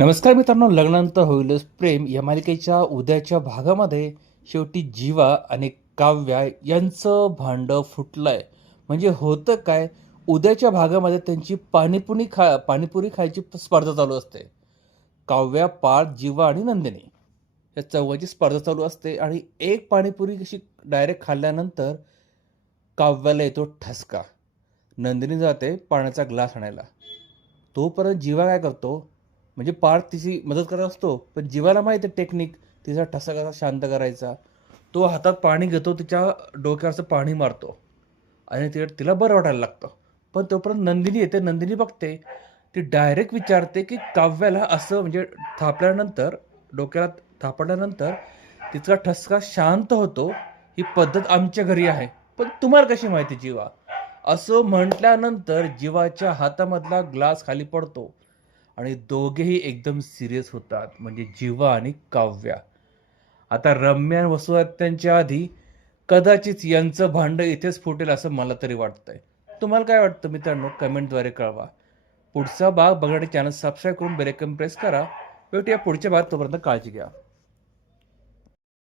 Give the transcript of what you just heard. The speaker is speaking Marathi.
नमस्कार मित्रांनो लग्नानंतर होईलच प्रेम. या मालिकेच्या उद्याच्या भागामध्ये शेवटी जीवा आणि काव्या यांचं भांडं फुटलंय. म्हणजे होतं काय उद्याच्या भागामध्ये त्यांची पाणीपुरी खा पाणीपुरी खायची स्पर्धा चालू असते. काव्या पार्थ जीवा आणि नंदिनी या चौघांची स्पर्धा चालू असते आणि एक पाणीपुरी कशी डायरेक्ट खाल्ल्यानंतर काव्याला येतो ठसका. नंदिनी जाते पाण्याचा ग्लास आणायला. तोपर्यंत जीवा काय करतो म्हणजे पार्थ तिची मदत करत असतो पण जीवाला माहिती आहे टेक्निक तिचा ठसा कसा शांत करायचा. तो हातात पाणी घेतो तिच्या डोक्यावरचं पाणी मारतो. आणि तिला तिला बरं वाटायला लागतं. पण तोपर्यंत नंदिनी येते नंदिनी बघते. ती डायरेक्ट विचारते की काव्याला असं म्हणजे थापल्यानंतर डोक्याला थापल्यानंतर तिचा ठसका शांत होतो. ही पद्धत आमच्या घरी आहे. पण तुम्हाला कशी माहिती जीवा? असं म्हटल्यानंतर जीवाच्या हातामधला ग्लास खाली पडतो. आणि दोघेही एकदम सिरियस होतात. म्हणजे जीवा आणि काव्या. आता रम्या आणि वसुहत्यांच्या आधी कदाचित यांचं भांडं इथेच फुटेल असं मला तरी वाटतंय. तुम्हाला काय वाटतं मित्रांनो? कमेंटद्वारे कळवा. पुढचा भाग बघण्यासाठी चॅनल सबस्क्राईब करून बेलेकन प्रेस करा. भेटूया पुढच्या भागात. तोपर्यंत काळजी घ्या.